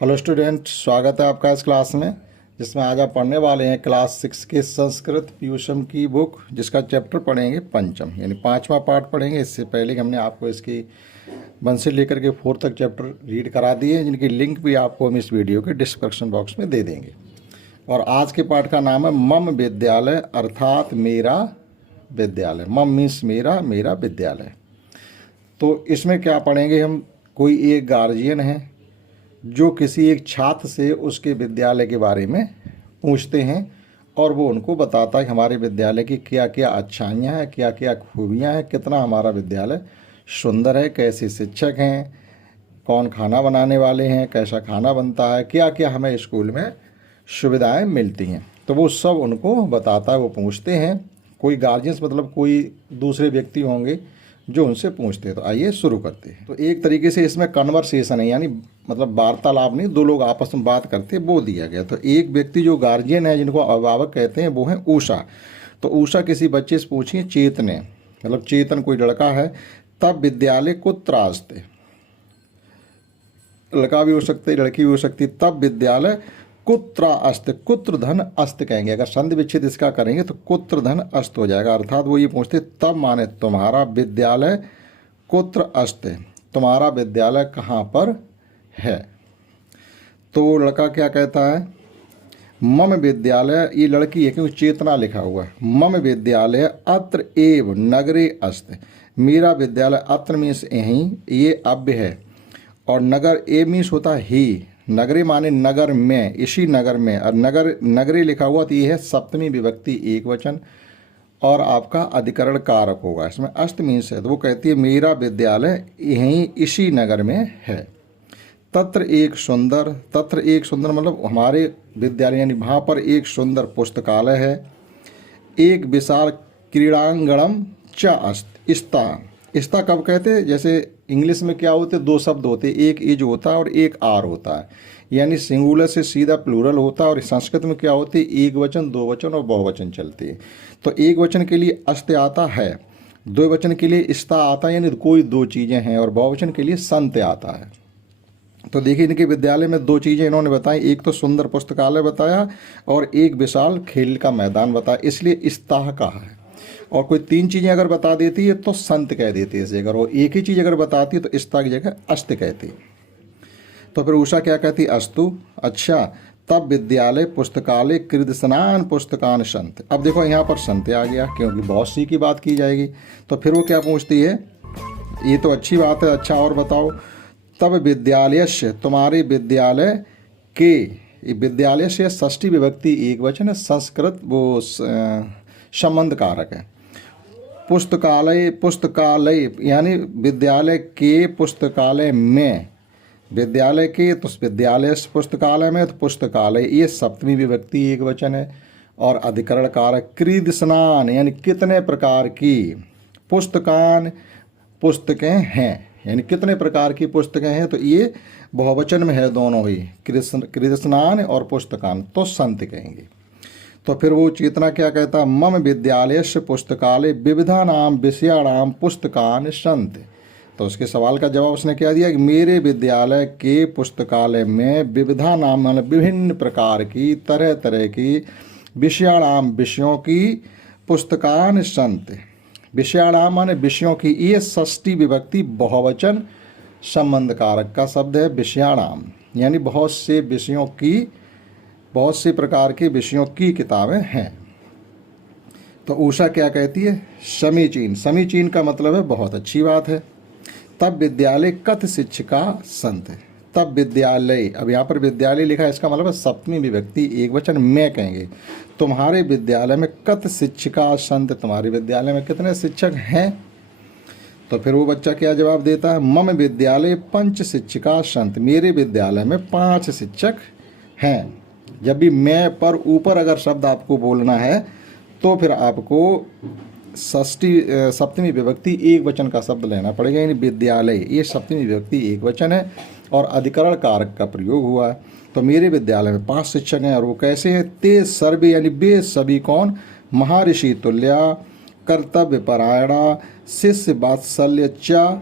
Hello student, स्वागत है आपका इस क्लास में जिसमें आज आप पढ़ने वाले हैं क्लास 6 के संस्कृत पीयूषम की बुक, जिसका चैप्टर पढ़ेंगे पंचम यानी पांचवा पार्ट पढ़ेंगे। इससे पहले हमने आपको इसकी 1 से लेकर के 4 तक चैप्टर रीड करा दिए हैं, जिनकी लिंक भी आपको हम इस वीडियो के डिस्क्रिप्शन बॉक्स में दे देंगे। और आज के पाठ का नाम है मम विद्यालय, अर्थात मेरा विद्यालय। मम मीन्स मेरा, मेरा विद्यालय। तो इसमें क्या पढ़ेंगे हम, कोई एक गार्जियन है जो किसी एक छात्र से उसके विद्यालय के बारे में पूछते हैं और वो उनको बताता है कि हमारे विद्यालय की क्या क्या अच्छाइयाँ हैं, क्या क्या खूबियाँ हैं, कितना हमारा विद्यालय सुंदर है, कैसे शिक्षक हैं, कौन खाना बनाने वाले हैं, कैसा खाना बनता है, क्या क्या हमें स्कूल में सुविधाएं मिलती हैं। तो वो सब उनको बताता है, वो पूछते हैं। कोई गार्जियंस मतलब कोई दूसरे व्यक्ति होंगे जो उनसे पूछते हैं। तो आइए शुरू करते हैं। तो एक तरीके से इसमें कन्वर्सेशन है, यानी मतलब वार्तालाप नहीं, दो लोग आपस में बात करते हैं, वो दिया गया। तो एक व्यक्ति जो गार्जियन है, जिनको अभिभावक कहते हैं, वो है उषा। तो उषा किसी बच्चे से पूछी, चेतन ने, मतलब चेतन कोई लड़का है, तब विद्यालय कुत्र आस्ते, लड़का भी हो सकते, लड़की भी हो सकती। तब विद्यालय कुत्र अस्त, कुत्र धन अस्त कहेंगे। अगर संधि विच्छेद इसका करेंगे तो कुत्र धन अस्त हो जाएगा। अर्थात वो ये पूछते तब माने तुम्हारा विद्यालय कुत्र अस्त, तुम्हारा विद्यालय कहाँ पर है। तो लड़का क्या कहता है, मम विद्यालय, ये लड़की है क्योंकि चेतना लिखा हुआ है, मम विद्यालय अत्र एव नगरे अस्त, मेरा विद्यालय अत्र मीन्स यहीं, ये अव्य है, और नगर ए मीन्स होता है ही, नगरे माने नगर में, इसी नगर में, और नगर नगरे लिखा हुआ तो ये है सप्तमी विभक्ति एक वचन और आपका अधिकरण कारक होगा, इसमें अस्त मीन्स है। तो वो कहती है मेरा विद्यालय यहीं इसी नगर में है। तत्र एक सुंदर, तत्र एक सुंदर मतलब हमारे विद्यालय यानी वहाँ पर एक सुंदर पुस्तकालय है। एक विशाल क्रीड़ांगणम च अस्त, स्था, स्था कब कहते हैं, जैसे इंग्लिश में क्या होते, दो शब्द होते, एक इज होता है और एक आर होता है, यानी सिंगुलर से सीधा प्लूरल होता है। और संस्कृत में क्या होते, एक वचन, दो वचन और बहुवचन चलते हैं। तो एक वचन के लिए अस्त आता है, दो वचन के लिए स्था आता है, यानी कोई दो चीज़ें हैं, और बहुवचन के लिए संत आता है। तो देखिए इनके विद्यालय में दो चीज़ें इन्होंने बताई, एक तो सुंदर पुस्तकालय बताया और एक विशाल खेल का मैदान बताया, इसलिए स्ताह कहा है। और कोई तीन चीज़ें अगर बता देती है तो संत कह देती है, अगर वो एक ही चीज़ अगर बताती है तो स्ता की जगह अस्त कहती। तो फिर उषा क्या कहती, अस्तु, अच्छा। तब विद्यालय पुस्तकालय कृद स्नान पुस्तकान संत। अब देखो यहाँ पर संत आ गया क्योंकि बहुत सी की बात की जाएगी। तो फिर वो क्या पूछती है, ये तो अच्छी बात है, अच्छा और बताओ। तब विद्यालय से, तुम्हारे विद्यालय के, विद्यालय से षष्ठी विभक्ति एक वचन है, संस्कृत वो संबंध कारक है। पुस्तकालय, पुस्तकालय यानी विद्यालय के पुस्तकालय में, विद्यालय के तो विद्यालय पुस्तकालय में, तो पुस्तकालय ये सप्तमी विभक्ति एक वचन है। और अधिकरण कारक क्रीद स्नान यानी कितने प्रकार की, पुस्तकान पुस्तकें हैं, यानी कितने प्रकार की पुस्तकें हैं, तो ये बहुवचन में है दोनों ही, कृद स्नान और पुस्तकान, तो संत कहेंगे। तो फिर वो चेतना क्या कहता, मम विद्यालय से पुस्तकालय विविधा नाम विषयाणाम पुस्तकान संत। तो उसके सवाल का जवाब उसने क्या दिया कि मेरे विद्यालय के पुस्तकालय में विविधा नाम मतलब विभिन्न प्रकार की, तरह तरह की, विषयाणाम विषयों की, पुस्तकान संत, विषयाणाम माने विषयों की, ये षष्ठी विभक्ति बहुवचन संबंध कारक का शब्द है। विषयाणाम यानी बहुत से विषयों की, बहुत से प्रकार के विषयों की किताबें हैं। तो उषा क्या कहती है, समीचीन, समीचीन का मतलब है बहुत अच्छी बात है। तब विद्यालय कथ शिक्षिका संत, तब विद्यालय, अब यहाँ पर विद्यालय लिखा है, इसका मतलब है सप्तमी विभक्ति एक वचन में कहेंगे, तुम्हारे विद्यालय में कथ शिक्षिका संत, तुम्हारे विद्यालय में कितने शिक्षक हैं। तो फिर वो बच्चा क्या जवाब देता है, मम विद्यालय पंच शिक्षिका संत, मेरे विद्यालय में 5 शिक्षक हैं। जब भी मैं पर ऊपर अगर शब्द आपको बोलना है तो फिर आपको सप्तमी विभक्ति एक वचन का शब्द लेना पड़ेगा, यानी विद्यालय ये सप्तमी विभक्ति एक वचन है और अधिकरण कारक का प्रयोग हुआ है। तो मेरे विद्यालय में 5 शिक्षक हैं, और वो कैसे हैं, ते सर्वे यानी वे सभी कौन, महर्षि तुल्या, कर्तव्य परायणा, शिष्य वात्सल्य च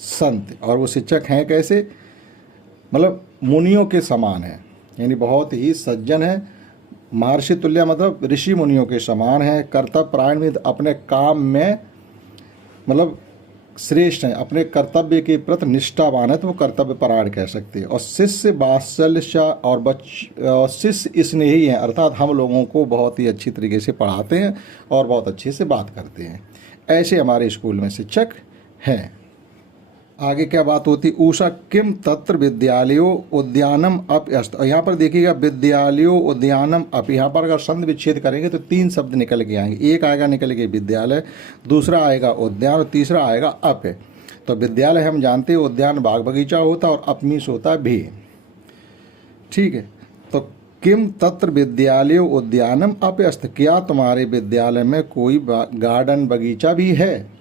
संत। और वो शिक्षक हैं कैसे, मतलब मुनियों के समान है, यानी बहुत ही सज्जन है। महर्षि तुल्य मतलब ऋषि मुनियों के समान है। कर्तव्य परायण में अपने काम में मतलब श्रेष्ठ हैं, अपने कर्तव्य के प्रति निष्ठावान है, तो वो कर्तव्य परायण कह सकते हैं। और शिष्य वात्सल्य और शिष्य स्नेही हैं, अर्थात हम लोगों को बहुत ही अच्छी तरीके से पढ़ाते हैं और बहुत अच्छे से बात करते हैं। ऐसे हमारे स्कूल में शिक्षक हैं। आगे क्या बात होती, ऊषा किम तत्र विद्यालयो उद्यानम अप अस्त। और यहाँ पर देखिएगा विद्यालयो उद्यानम अप, यहाँ पर अगर संधि विच्छेद करेंगे तो 3 शब्द निकल के आएंगे। एक आएगा निकल के विद्यालय, दूसरा आएगा उद्यान और तीसरा आएगा अप। तो विद्यालय हम जानते हैं, उद्यान बाग बगीचा होता है और अप मीन्स होता है भी। ठीक है, तो किम तत्र विद्यालयो उद्यानम अप अस्त, क्या तुम्हारे विद्यालय में कोई गार्डन बगीचा भी है।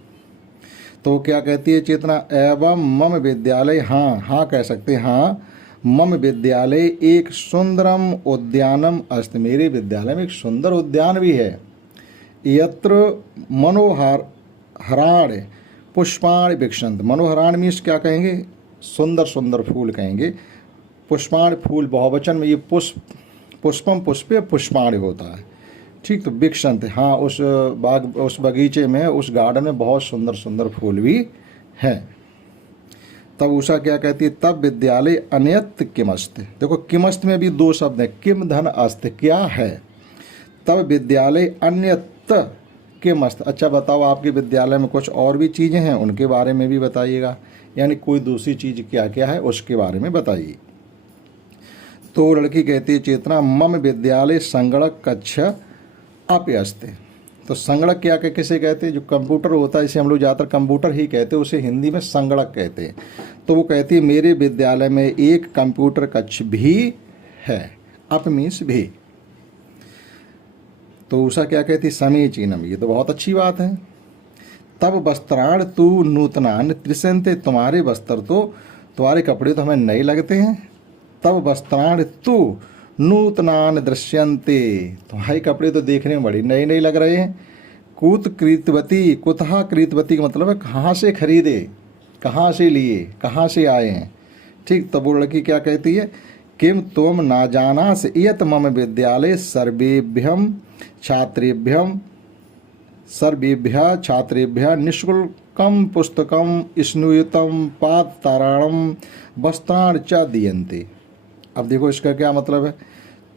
तो क्या कहती है चेतना, एवं मम विद्यालय, हाँ हाँ कह सकते हैं, हाँ मम विद्यालय एक सुंदरम उद्यानम अस्ति, मेरे विद्यालय में एक सुंदर उद्यान भी है। यत्र मनोहर हराण पुष्पाण विक्षंत, मनोहराण मीन्स क्या कहेंगे, सुंदर सुंदर फूल कहेंगे। पुष्पाण फूल बहुवचन में, ये पुष्पम पुष्पे पुष्पाण होता है। ठीक, तो विक्षंत, हाँ उस बगीचे में, उस गार्डन में बहुत सुंदर सुंदर फूल भी हैं। तब उषा क्या कहती है, तब विद्यालय अन्यत किमस्त। देखो किमस्त में भी 2 शब्द हैं, किम धन अस्त, क्या है। तब विद्यालय अन्यत किमस्त, अच्छा बताओ आपके विद्यालय में कुछ और भी चीज़ें हैं, उनके बारे में भी बताइएगा, यानी कोई दूसरी चीज़ क्या क्या है उसके बारे में बताइए। तो लड़की कहती है चेतना, मम विद्यालय संगणक कक्ष अप्यस्ते। तो संगणक क्या किसे कहते हैं, जो कंप्यूटर होता है, इसे हम लोग ज़्यादातर कंप्यूटर ही कहते हैं, उसे हिंदी में संगणक कहते हैं। तो वो कहती है मेरे विद्यालय में एक कंप्यूटर कक्ष भी है, अप मीन्स भी। तो उषा क्या कहती, समीचीनम, ये तो बहुत अच्छी बात है। तब वस्त्राण तु नूतनान त्रिशंते, तुम्हारे वस्त्र तो, तुम्हारे कपड़े तो हमें नए लगते हैं। तब वस्त्राण तु नूतनान दृश्यन्ते, तुम्हारे कपड़े तो देखने में बड़ी नए नए लग रहे हैं। कूत कृतवती, कुतहा कृतवती का मतलब है कहाँ से खरीदे, कहाँ से लिए, कहाँ से आए हैं। ठीक, तब वो लड़की क्या कहती है, किम तुम ना जाना से यत मम विद्यालय सर्वेभ्यम छात्रेभ्य निःशुल्कम पुस्तकम स्नूयतम पादतारणम वस्त्राण च दीयन्ते। अब देखो इसका क्या मतलब है,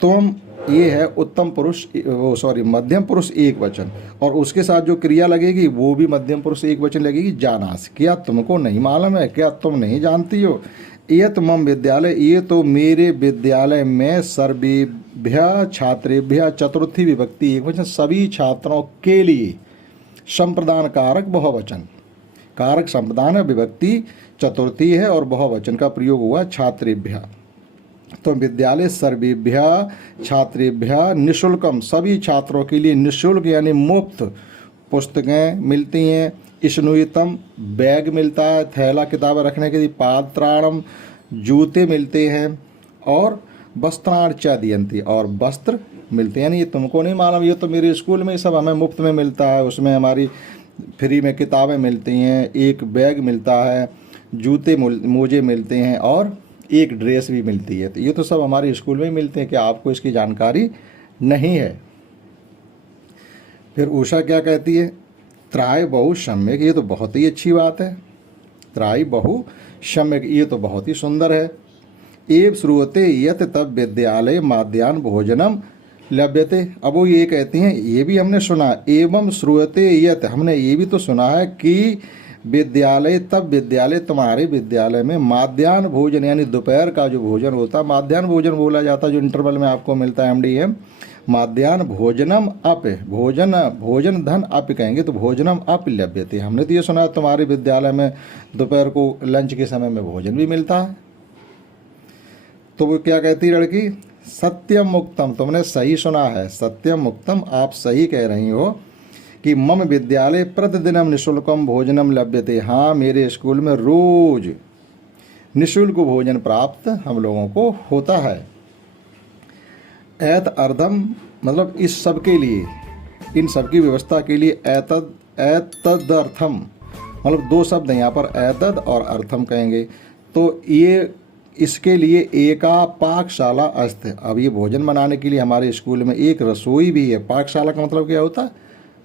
तुम ये है उत्तम पुरुष, मध्यम पुरुष एक वचन, और उसके साथ जो क्रिया लगेगी वो भी मध्यम पुरुष एक वचन लगेगी, जानास। क्या तुमको नहीं मालूम है, क्या तुम नहीं जानती हो, ये तो मम विद्यालय, ये तो मेरे विद्यालय में सर्वेभ्य छात्रेभ्य, चतुर्थी विभक्ति एक वचन, सभी छात्रों के लिए, संप्रदान कारक बहुवचन, कारक संप्रदान है, विभक्ति चतुर्थी है और बहुवचन का प्रयोग हुआ छात्रेभ्य। तो विद्यालय सर्वेभ्य छात्रेभ्य निःशुल्कम, सभी छात्रों के लिए निःशुल्क यानी मुफ्त पुस्तकें मिलती हैं। स्नूयतम, बैग मिलता है, थैला किताबें रखने के लिए। पादत्राणम, जूते मिलते हैं। और वस्त्राण च दीयन्ति, और वस्त्र मिलते हैं। यानी ये तुमको नहीं मालूम, ये तो मेरे स्कूल में सब हमें मुफ्त में मिलता है, उसमें हमारी फ्री में किताबें मिलती हैं, एक बैग मिलता है, जूते मोजे मिलते हैं और एक ड्रेस भी मिलती है। तो ये तो सब हमारे स्कूल में ही मिलते हैं, कि आपको इसकी जानकारी नहीं है। फिर उषा क्या कहती है, त्राय बहु सम्यक, ये तो बहुत ही अच्छी बात है। त्राय बहु सम्यक, ये तो बहुत ही सुंदर है। एव श्रूयते यत तब विद्यालय माध्याह्न भोजनम लभ्यते। अब वो ये कहती हैं, ये भी हमने सुना, एवं श्रूयते यत, हमने ये भी तो सुना है कि विद्यालय, तब विद्यालय, तुम्हारे विद्यालय में माध्याह्न भोजन यानी दोपहर का जो भोजन होता है, माध्याह्न भोजन बोला जाता है, जो इंटरवल में आपको मिलता है, MDM। माध्याह्न भोजनम अप, भोजन धन अप कहेंगे, तो भोजनम अप लभ्यते। हमने तो ये सुना है तुम्हारे विद्यालय में दोपहर को लंच के समय में भोजन भी मिलता है। तो वो क्या कहती लड़की, सत्यम मुक्तम, तुमने सही सुना है, सत्यम मुक्तम, आप सही कह रही हो कि मम विद्यालय प्रतिदिनम निःशुल्कम भोजनम लभ्यते। हाँ, मेरे स्कूल में रोज निःशुल्क भोजन प्राप्त हम लोगों को होता है। एत अर्धम, मतलब इस सब के लिए, इन सब की व्यवस्था के लिए, एतदर्थम, मतलब 2 शब्द हैं यहाँ पर, एतद और अर्थम कहेंगे। तो ये इसके लिए एका पाकशाला अस्ति। अब ये भोजन बनाने के लिए हमारे स्कूल में एक रसोई भी है। पाकशाला का मतलब क्या होता है?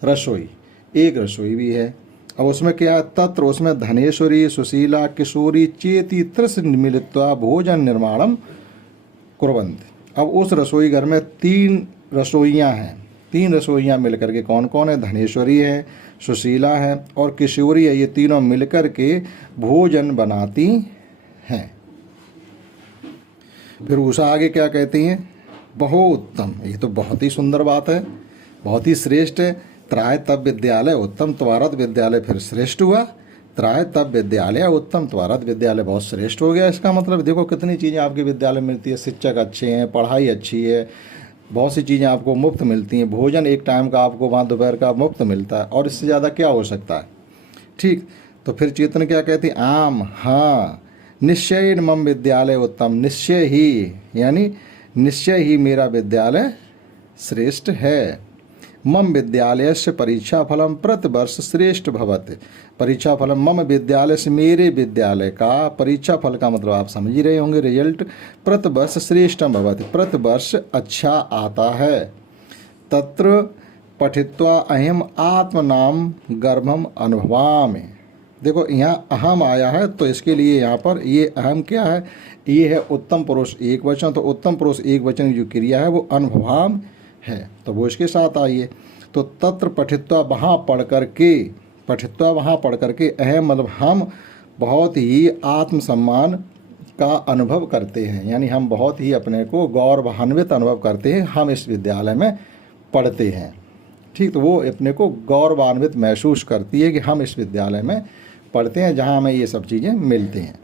रसोई। एक रसोई भी है। अब उसमें क्या है? तत्र उसमें धनेश्वरी सुशीला किशोरी चेती त्रिश मिलित्वा भोजन निर्माणम कुर्वन्ति। अब उस रसोई घर में 3 रसोइयाँ हैं। 3 रसोइयाँ मिलकर के कौन कौन है? धनेश्वरी है, सुशीला है और किशोरी है। ये तीनों मिलकर के भोजन बनाती हैं। फिर उषा आगे क्या कहती हैं? बहुत उत्तम। ये तो बहुत ही सुंदर बात है, बहुत ही श्रेष्ठ है। त्राय तब विद्यालय उत्तम त्वरत विद्यालय फिर श्रेष्ठ हुआ। त्राय तब विद्यालय उत्तम त्वरत विद्यालय बहुत श्रेष्ठ हो गया। इसका मतलब देखो कितनी चीज़ें आपके विद्यालय में मिलती है। शिक्षक अच्छे हैं, पढ़ाई अच्छी है, बहुत सी चीज़ें आपको मुफ्त मिलती हैं। भोजन एक टाइम का आपको वहाँ दोपहर का मुफ्त मिलता है, और इससे ज़्यादा क्या हो सकता है? ठीक। तो फिर चेतन क्या कहती? आम, हाँ, निश्चय मम विद्यालय उत्तम। निश्चय ही, यानी निश्चय ही मेरा विद्यालय श्रेष्ठ है। मम विद्यालयस्य परीक्षा फलम प्रतिवर्ष श्रेष्ठ भवति। परीक्षा फलम मम विद्यालय से, मेरे विद्यालय का परीक्षा फल का मतलब आप समझ ही रहे होंगे, रिजल्ट प्रतिवर्ष श्रेष्ठम भवति, प्रतिवर्ष अच्छा आता है। तत्र पठित्वा अहम आत्मनाम गर्भम अनुभवामि। देखो यहाँ अहम आया है, तो इसके लिए यहाँ पर ये अहम क्या है? ये है उत्तम पुरुष एक वचन। तो उत्तम पुरुष एक वचन की जो क्रिया है वो अनुभवाम है, तो वो इसके साथ आइए। तो तत्र पठित्वा वहाँ पढ़ करके, पठित्वा वहाँ पढ़ करके, अहम मतलब हम बहुत ही आत्मसम्मान का अनुभव करते हैं, यानी हम बहुत ही अपने को गौरवान्वित अनुभव करते हैं। हम इस विद्यालय में पढ़ते हैं। ठीक। तो वो अपने को गौरवान्वित महसूस करती है कि हम इस विद्यालय में पढ़ते हैं जहाँ हमें ये सब चीज़ें मिलती हैं।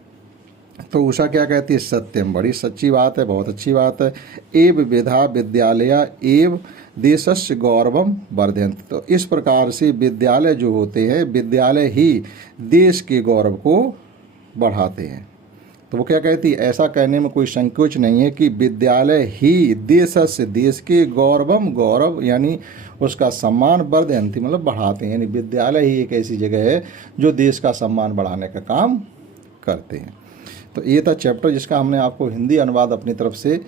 तो उषा क्या कहती है? सत्यम, बड़ी सच्ची बात है, बहुत अच्छी बात है। एव विधा विद्यालय एव देशस्य गौरवम वर्धयन्ति। तो इस प्रकार से विद्यालय जो होते हैं, विद्यालय ही देश के गौरव को बढ़ाते हैं। तो वो क्या कहती है? ऐसा कहने में कोई संकोच नहीं है कि विद्यालय ही देशस्य, देश के गौरवम, गौरव यानी उसका सम्मान, वर्धयन्ति मतलब बढ़ाते हैं। यानी विद्यालय ही एक ऐसी जगह है जो देश का सम्मान बढ़ाने का काम करते हैं। तो ये था चैप्टर जिसका हमने आपको हिंदी अनुवाद अपनी तरफ से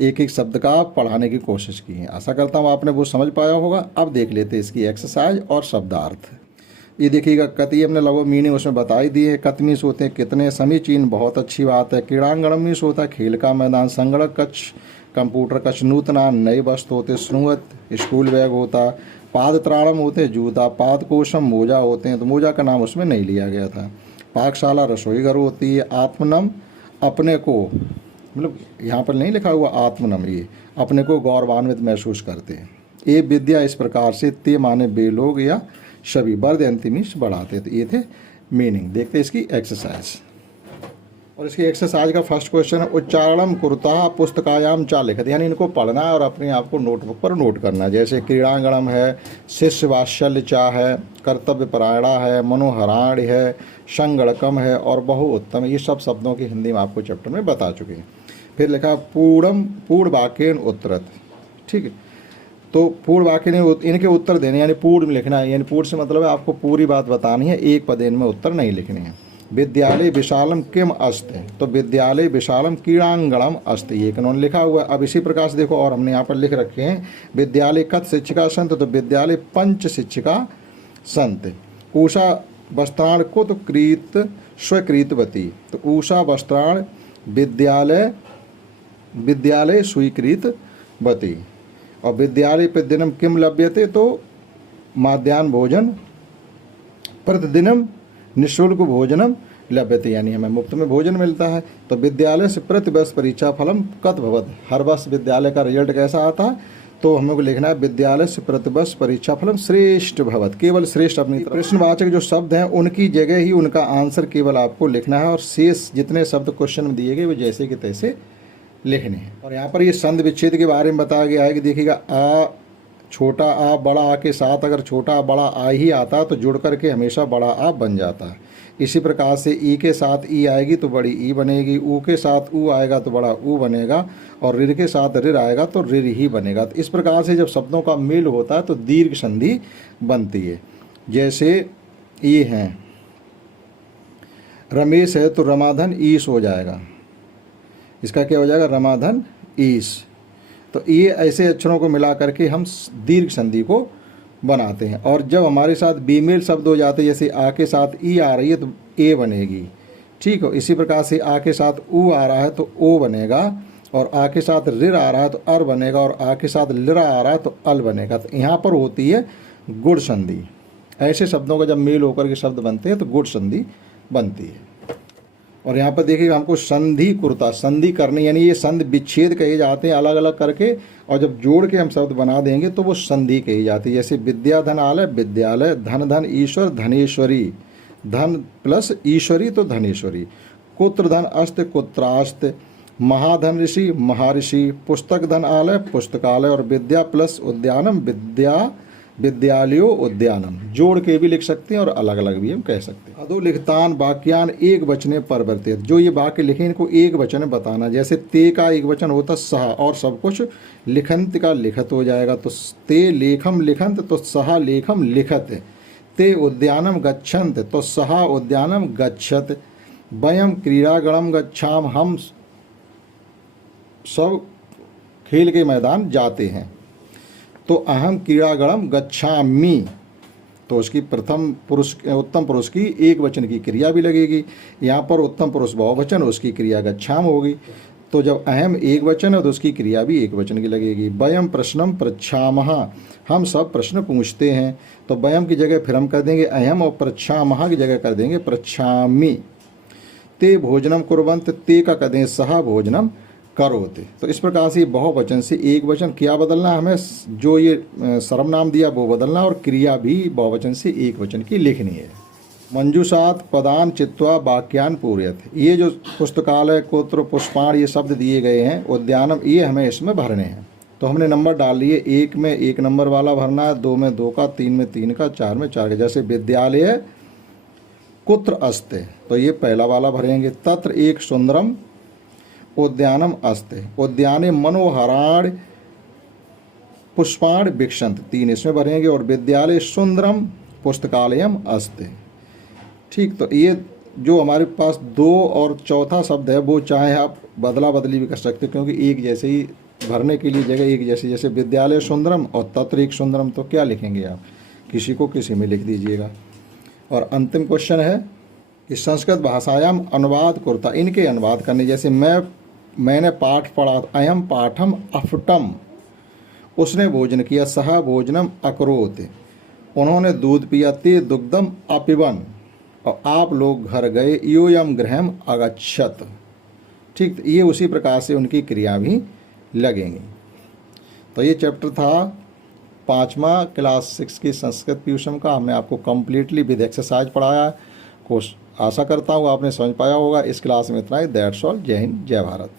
एक एक शब्द का पढ़ाने की कोशिश की है। आशा करता हूँ आपने वो समझ पाया होगा। अब देख लेते हैं इसकी एक्सरसाइज और शब्दार्थ। ये देखिएगा, कति हमने लगभग मीनिंग उसमें बताई दी है। कतमीस होते हैं कितने, समीचीन बहुत अच्छी बात है। क्रीड़ांगणम मीस होता है खेल का मैदान। संगणक कक्ष, कंप्यूटर कक्ष। नूतना नए वस्त्र होते। स्नुवत स्कूल बैग होता। पादत्राणम होते जूता। पादकोशम मोजा होते हैं, तो मोजा का नाम उसमें नहीं लिया गया था। पाकशाला रसोई घर होती है। आत्मनम अपने को, मतलब यहाँ पर नहीं लिखा हुआ आत्मनम, ये अपने को गौरवान्वित महसूस करते हैं। ये विद्या इस प्रकार से, ते माने वे लोग या सभी, वर्धयन्ति मीन्स बढ़ाते। तो ये थे मीनिंग। देखते इसकी एक्सरसाइज। और इसकी एक्सरसाइज का फर्स्ट क्वेश्चन है उच्चारणम कुरुता पुस्तकायाम चा लिखते, यानी इनको पढ़ना है और अपने आप को नोटबुक पर नोट करना है। जैसे क्रीड़ांगणम है, शिष्य वात्सल्य चा है, कर्तव्य परायणा है, मनोहराण है, संगणकम है और बहु उत्तम। ये सब शब्दों की हिंदी में आपको चैप्टर में बता चुके हैं। फिर लिखा पूर्णम पूर्ण वाक्यन उत्तरत। ठीक है। तो पूर्ण वाक्य ने इनके उत्तर देने, यानी पूर्ण लिखना है। यानी पूर्ण से मतलब है आपको पूरी बात बतानी है, एक पद इनमें उत्तर नहीं लिखने हैं। विद्यालय विशालम किम अस्ति, तो विद्यालय विशालम क्रीड़ांगणम अस्ति, ये इन्होंने लिखा हुआ है। अब इसी प्रकार से देखो, और हमने यहाँ पर लिख रखे हैं विद्यालय कत शिक्षिका संत, तो विद्यालय 5 शिक्षिका संत। उषा वस्त्राण कुत कृत स्वीकृतवती, तो उषा वस्त्राण विद्यालय विद्यालय स्वीकृतवती। और विद्यालय प्रतिदिनम किम लभ्यते, तो माध्याह्न भोजन प्रतिदिनम निःशुल्क भोजनम लभ्यते, यानी हमें मुफ्त में भोजन मिलता है। तो विद्यालय से प्रतिवर्ष परीक्षा फलम कत भवत, हर वर्ष विद्यालय का रिजल्ट कैसा आता है? तो हमें को लिखना है विद्यालय से प्रतिवर्ष परीक्षा फलम श्रेष्ठ भवत, केवल श्रेष्ठ। अपनी प्रश्नवाचक जो शब्द हैं उनकी जगह ही उनका आंसर केवल आपको लिखना है, और शेष जितने शब्द क्वेश्चन में दिए गए वो जैसे कि तैसे लिखने हैं। और यहाँ पर ये संधि विच्छेद के बारे में बताया गया है कि देखिएगा, आ छोटा आ बड़ा आ के साथ अगर छोटा बड़ा आ ही आता तो जुड़ करके हमेशा बड़ा आ बन जाता है। इसी प्रकार से ई के साथ ई आएगी तो बड़ी ई बनेगी, ऊ के साथ ऊ आएगा तो बड़ा ऊ बनेगा, और रिर के साथ रिर आएगा तो रिर ही बनेगा। तो इस प्रकार से जब शब्दों का मेल होता है तो दीर्घ संधि बनती है। जैसे ये हैं, रमेश है तो रमाधन ईश हो जाएगा। इसका क्या हो जाएगा, रमाधन ईश। तो ये ऐसे अक्षरों को मिला करके हम दीर्घ संधि को बनाते हैं। और जब हमारे साथ बेमेल शब्द हो जाते हैं, जैसे आ के साथ ई आ रही है तो ए बनेगी, ठीक हो। इसी प्रकार से आ के साथ ऊ आ रहा है तो ओ बनेगा, और आ के साथ रिर आ रहा है तो अर बनेगा, और आ के साथ लिरा आ रहा है तो अल बनेगा। तो यहाँ पर होती है गुण संधि। ऐसे शब्दों का जब मेल होकर के शब्द बनते हैं तो गुण संधि बनती है। और यहाँ पर देखिए हमको संधि कुर्ता, संधि करनी, यानी ये संधि विच्छेद कहे जाते हैं अलग अलग करके, और जब जोड़ के हम शब्द बना देंगे तो वो संधि कही जाती है। जैसे विद्याधनालय विद्यालय, धन धन ईश्वर धनेश्वरी, धन प्लस ईश्वरी तो धनेश्वरी, कुत्र धन अस्त कुत्रास्त, महाधन ऋषि महर्षि, पुस्तक धन आलय पुस्तकालय, और विद्या प्लस उद्यानम विद्यालयो उद्यानम। जोड़ के भी लिख सकते हैं और अलग अलग भी हम कह सकते हैं। अधो लिखतान वाक्यान एक वचने परिवर्तित, जो ये वाक्य लिखे इनको एक वचन में बताना। जैसे ते का एक वचन होता सह, और सब कुछ लिखंत का लिखत हो जाएगा। तो ते लेखम लिखंत तो सह लेखम लिखत, ते उद्यानम गच्छन्त तो सह उद्यानम गच्छत, वयम क्रीड़ागणम गच्छाम, हम सब खेल के मैदान जाते हैं। तो अहम क्रीड़ागणम गच्छामि, तो उसकी प्रथम पुरुष उत्तम पुरुष की एक वचन की क्रिया भी लगेगी। यहाँ पर उत्तम पुरुष बहुवचन, उसकी क्रिया गच्छाम होगी। तो जब अहम एक वचन है तो उसकी क्रिया भी एक वचन की लगेगी। वयम प्रश्नम पृच्छामः, हम सब प्रश्न पूछते हैं। तो वयम की जगह फिर हम कर देंगे अहम, और पृच्छामः की जगह कर देंगे पृच्छामि। ते भोजनम कुर्वन्त, ते का कर देंगे सह भोजनम करोते। तो इस प्रकार से बहुवचन से एक वचन क्या बदलना है, हमें जो ये सर्वनाम दिया वो बदलना, और क्रिया भी बहुवचन से एक वचन की लिखनी है। मंजूषात पदान चित्वा वाक्यान पूर्यत, ये जो पुस्तकालय कुत्र पुष्पाण ये शब्द दिए गए हैं, उद्यानम, ये हमें इसमें भरने हैं। तो हमने नंबर डाल लिए, एक में एक नंबर वाला भरना है, दो में दो का, तीन में तीन का, चार में चार का। जैसे विद्यालय कुत्र अस्ते, तो ये पहला वाला भरेंगे। तत्र एक सुंदरम उद्यानम अस्ते, उद्याने मनोहराण पुष्पाण विक्षंत, तीन इसमें भरेंगे। और विद्यालय सुंदरम पुस्तकालयम अस्ते, ठीक। तो ये जो हमारे पास दो और चौथा शब्द है वो चाहे आप बदला बदली भी कर सकते हो, क्योंकि एक जैसे ही भरने के लिए जगह एक जैसे, जैसे विद्यालय सुंदरम और तत्र एक सुंदरम, तो क्या लिखेंगे आप, किसी को किसी में लिख दीजिएगा। और अंतिम क्वेश्चन है कि संस्कृत भाषायाम अनुवाद कुर्ता, इनके अनुवाद करने। जैसे मैंने पाठ पढ़ा, अयम पाठम अफटम, उसने भोजन किया, सह भोजनम अकरोत, उन्होंने दूध पिया, ते दुग्धम अपिबन, और आप लोग घर गए, योयम गृहम अगच्छत, ठीक। ये उसी प्रकार से उनकी क्रिया भी लगेंगी। तो ये चैप्टर था 5वां क्लास 6 की संस्कृत ट्यूशन का। हमने आपको कम्प्लीटली विद एक्सरसाइज पढ़ाया। आशा करता हूँ आपने समझ पाया होगा। इस क्लास में इतना ही। That's all. जय हिंद, जय भारत।